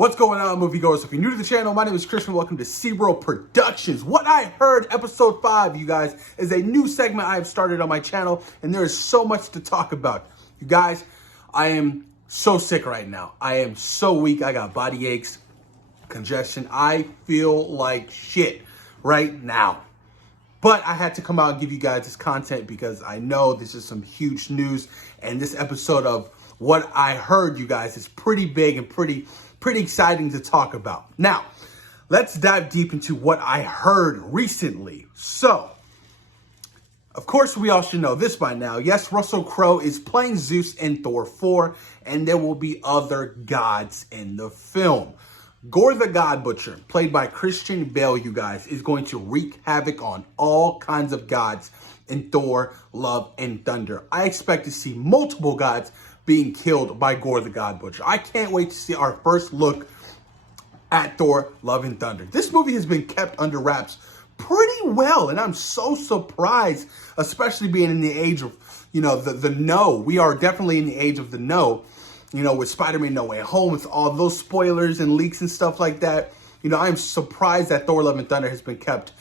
What's going on, moviegoers? If you're new to the channel, my name is Christian. Welcome to SeaWorld Productions. What I Heard, episode 5, you guys, is a new segment I have started on my channel, and there is so much to talk about. You guys, I am so sick right now. I am so weak. I got body aches, congestion. I feel like shit right now. But I had to come out and give you guys this content because I know this is some huge news, and this episode of What I Heard, you guys, is pretty big and pretty exciting to talk about. Now, let's dive deep into what I heard recently. So, of course, we all should know this by now. Yes, Russell Crowe is playing Zeus in Thor 4, and there will be other gods in the film. Gorr the God Butcher, played by Christian Bale, you guys, is going to wreak havoc on all kinds of gods in Thor, Love, and Thunder. I expect to see multiple gods being killed by Gorr the God Butcher. I can't wait to see our first look at Thor, Love, and Thunder. This movie has been kept under wraps pretty well, and I'm so surprised, especially being in the age of, the no. We are definitely in the age of the no, with Spider-Man No Way Home, with all those spoilers and leaks and stuff like that. I'm surprised that Thor, Love, and Thunder has been kept,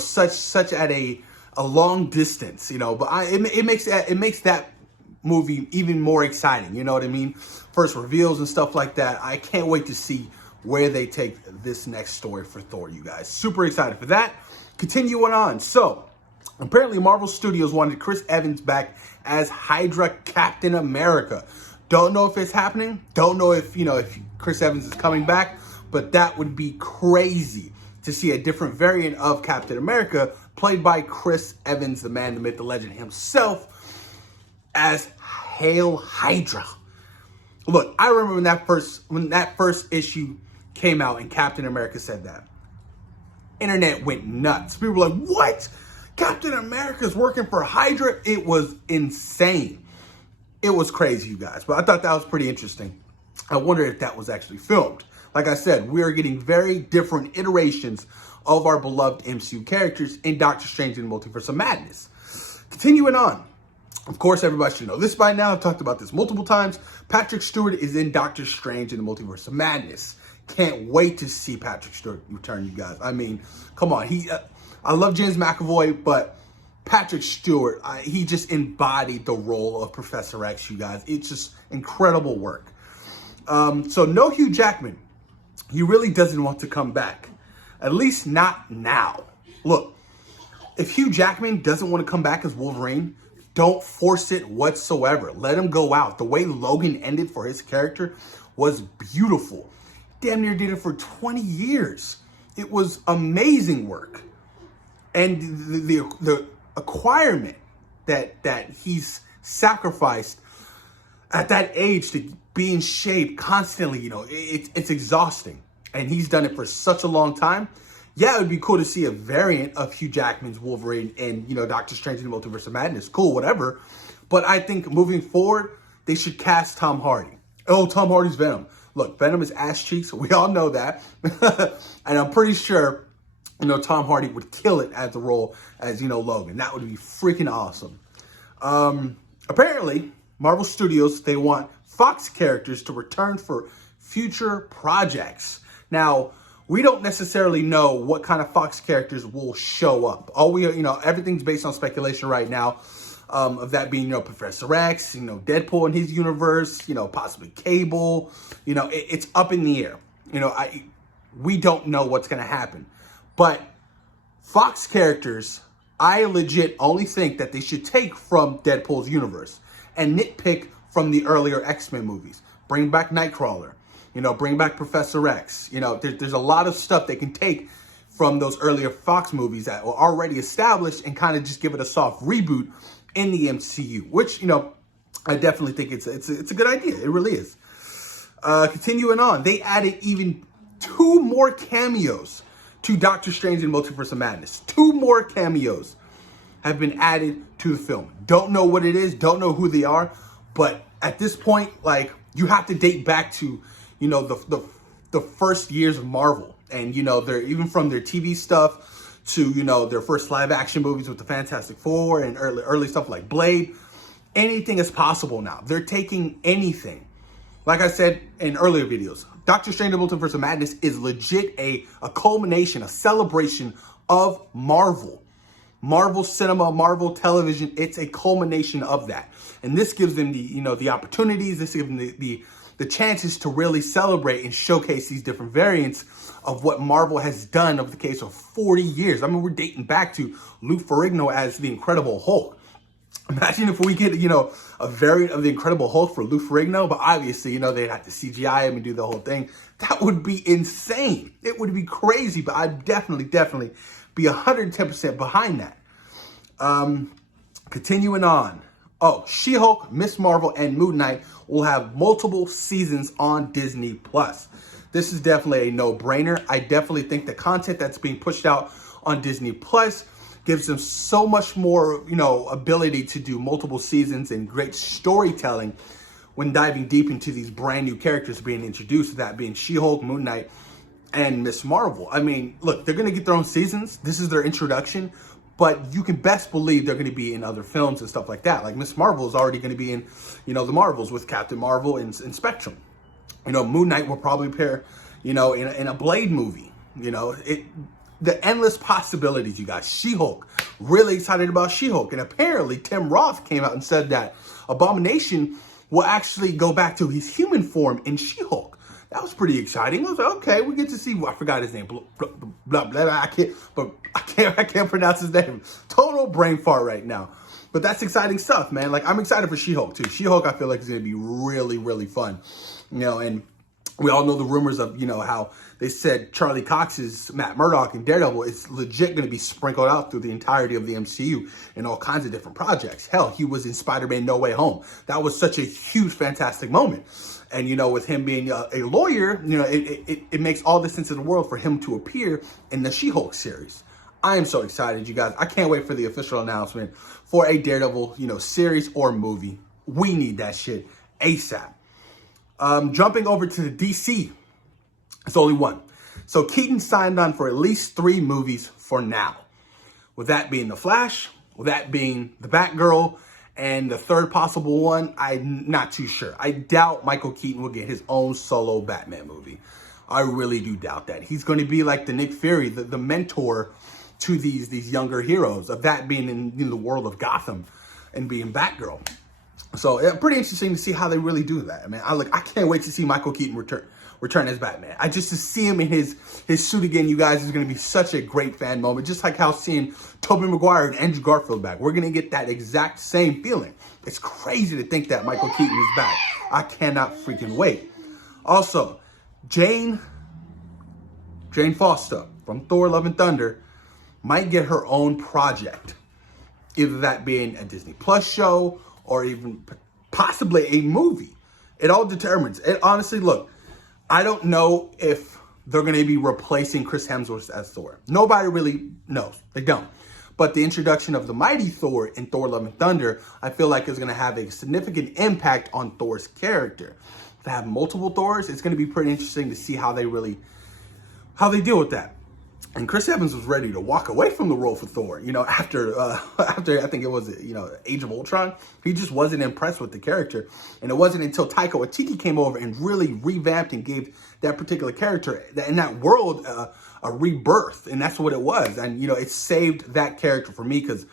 such at a long distance, but it makes that movie even more exciting, you know what I mean? First reveals and stuff like that. I can't wait to see where they take this next story for Thor, you guys. Super excited for that. Continuing on. So, apparently Marvel Studios wanted Chris Evans back as Hydra Captain America. Don't know if it's happening. Don't know if Chris Evans is coming back, but that would be crazy to see a different variant of Captain America played by Chris Evans, the man, the myth, the legend himself, as Hail Hydra. Look, I remember when that first issue came out and Captain America said that. Internet went nuts. People were like, what? Captain America's working for Hydra? It was insane. It was crazy, you guys. But I thought that was pretty interesting. I wonder if that was actually filmed. Like I said, we are getting very different iterations of our beloved MCU characters in Doctor Strange and the Multiverse of Madness. Continuing on. Of course, everybody should know this by now. I've talked about this multiple times. Patrick Stewart is in Doctor Strange in the Multiverse of Madness. Can't wait to see Patrick Stewart return, you guys. I mean, come on. I love James McAvoy, but Patrick Stewart, he just embodied the role of Professor X, you guys. It's just incredible work. So no Hugh Jackman. He really doesn't want to come back. At least not now. Look, if Hugh Jackman doesn't want to come back as Wolverine, don't force it whatsoever. Let him go out. The way Logan ended for his character was beautiful. Damn near did it for 20 years. It was amazing work. And the acquirement that he's sacrificed at that age to be in shape constantly, it's exhausting. And he's done it for such a long time. Yeah, it would be cool to see a variant of Hugh Jackman's Wolverine in, Doctor Strange in the Multiverse of Madness. Cool, whatever. But I think moving forward, they should cast Tom Hardy. Oh, Tom Hardy's Venom. Look, Venom is ass cheeks. We all know that. And I'm pretty sure, Tom Hardy would kill it as the role as, Logan. That would be freaking awesome. Apparently, Marvel Studios, they want Fox characters to return for future projects. Now, we don't necessarily know what kind of Fox characters will show up. All we, everything's based on speculation right now, of that being, Professor X, Deadpool in his universe, possibly Cable. It's up in the air. We don't know what's going to happen. But Fox characters, I legit only think that they should take from Deadpool's universe and nitpick from the earlier X-Men movies. Bring back Nightcrawler. Bring back Professor X. There's a lot of stuff they can take from those earlier Fox movies that were already established and kind of just give it a soft reboot in the MCU, which, I definitely think it's a good idea. It really is. Continuing on, they added even 2 more cameos to Doctor Strange and Multiverse of Madness. 2 more cameos have been added to the film. Don't know what it is. Don't know who they are. But at this point, you have to date back to, the first years of Marvel. And, they're even from their TV stuff to, their first live action movies with the Fantastic Four and early stuff like Blade. Anything is possible now. They're taking anything Like I said in earlier videos, Doctor Strange in the Multiverse of Madness is legit a culmination, a celebration of Marvel. Marvel cinema, Marvel television, it's a culmination of that. And this gives them the opportunities, this gives them the chances to really celebrate and showcase these different variants of what Marvel has done over the case of 40 years. I mean, we're dating back to Lou Ferrigno as the Incredible Hulk. Imagine if we get, a variant of the Incredible Hulk for Lou Ferrigno, but obviously, they'd have to CGI him and do the whole thing. That would be insane. It would be crazy, but I'd definitely be 110% behind that. Continuing on. Oh, She-Hulk, Miss Marvel, and Moon Knight will have multiple seasons on Disney+. This is definitely a no-brainer. I definitely think the content that's being pushed out on Disney+ gives them so much more, ability to do multiple seasons and great storytelling when diving deep into these brand new characters being introduced, that being She-Hulk, Moon Knight, and Miss Marvel. I mean, look, they're going to get their own seasons. This is their introduction, but you can best believe they're going to be in other films and stuff like that. Like Miss Marvel is already going to be in, the Marvels with Captain Marvel and Spectrum. Moon Knight will probably appear, in a Blade movie. The endless possibilities, you guys. She-Hulk, really excited about She-Hulk. And apparently Tim Roth came out and said that Abomination will actually go back to his human form in She-Hulk. That was pretty exciting. I was like, okay, we get to see, I forgot his name, blah, blah, I can't pronounce his name. Total brain fart right now. But that's exciting stuff, man. Like, I'm excited for She-Hulk too. She-Hulk, I feel like is going to be really, really fun. And we all know the rumors of, how they said Charlie Cox's Matt Murdock and Daredevil is legit going to be sprinkled out through the entirety of the MCU in all kinds of different projects. Hell, he was in Spider-Man No Way Home. That was such a huge, fantastic moment. And, with him being a lawyer, it makes all the sense in the world for him to appear in the She-Hulk series. I am so excited, you guys. I can't wait for the official announcement for a Daredevil, series or movie. We need that shit ASAP. Jumping over to the DC, it's only one. So Keaton signed on for at least 3 movies for now. With that being The Flash, with that being The Batgirl, and the third possible one, I'm not too sure. I doubt Michael Keaton will get his own solo Batman movie. I really do doubt that. He's going to be like the Nick Fury, the mentor to these younger heroes, of that being in the world of Gotham and being Batgirl. So yeah, pretty interesting to see how they really do that. I mean, I can't wait to see Michael Keaton return as Batman. To see him in his suit again, you guys, is going to be such a great fan moment. Just like how seeing Tobey Maguire and Andrew Garfield back. We're going to get that exact same feeling. It's crazy to think that Michael Keaton is back. I cannot freaking wait. Also, Jane Foster from Thor Love and Thunder might get her own project. Either that being a Disney Plus show or even possibly a movie. It all determines. It honestly, look, I don't know if they're going to be replacing Chris Hemsworth as Thor. Nobody really knows. They don't. But the introduction of the mighty Thor in Thor Love and Thunder, I feel like is going to have a significant impact on Thor's character. To have multiple Thors, it's going to be pretty interesting to see how they deal with that. And Chris Evans was ready to walk away from the role for Thor, after I think it was, Age of Ultron. He just wasn't impressed with the character. And it wasn't until Taika Waititi came over and really revamped and gave that particular character in that world a rebirth. And that's what it was. And, it saved that character for me, because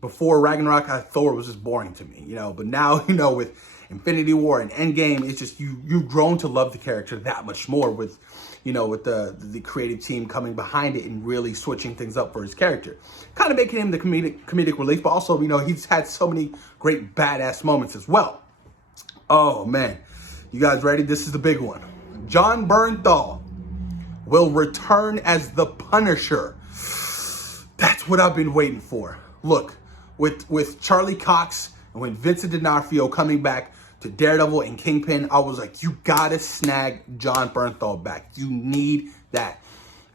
before Ragnarok, Thor was just boring to me, But now, with Infinity War and Endgame, it's just you've grown to love the character that much more with the creative team coming behind it and really switching things up for his character. Kind of making him the comedic relief, but also, he's had so many great badass moments as well. Oh, man. You guys ready? This is the big one. Jon Bernthal will return as the Punisher. That's what I've been waiting for. Look, with Charlie Cox and when Vincent D'Onofrio coming back to Daredevil and Kingpin, I was like, you gotta snag Jon Bernthal back. You need that.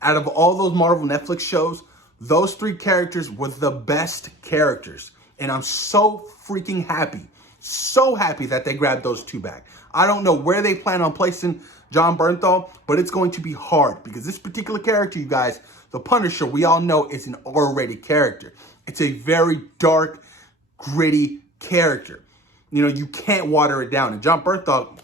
Out of all those Marvel Netflix shows, those 3 characters were the best characters. And I'm so freaking happy. So happy that they grabbed those 2 back. I don't know where they plan on placing Jon Bernthal, but it's going to be hard because this particular character, you guys, the Punisher, we all know is an R-rated character. It's a very dark, gritty character. You can't water it down. And Jon Bernthal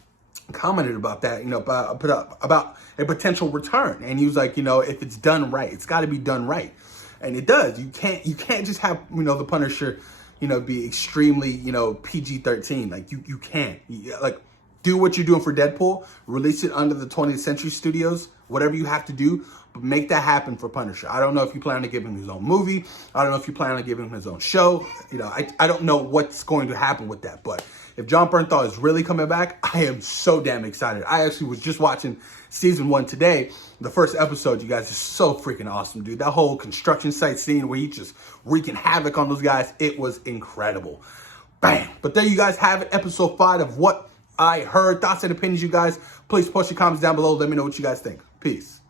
commented about that, about a potential return. And he was like, if it's done right, it's got to be done right. And it does. You can't just have, the Punisher, be extremely, PG-13. Like you can't. Like, do what you're doing for Deadpool, release it under the 20th Century Studios, whatever you have to do, but make that happen for Punisher. I don't know if you plan to give him his own movie. I don't know if you plan on giving him his own show. I don't know what's going to happen with that, but if Jon Bernthal is really coming back, I am so damn excited. I actually was just watching season 1 today. The first episode, you guys, is so freaking awesome, dude. That whole construction site scene where he just wreaking havoc on those guys, it was incredible. Bam. But there you guys have it, episode 5 of What I Heard. Thoughts and opinions, you guys. Please post your comments down below. Let me know what you guys think. Peace.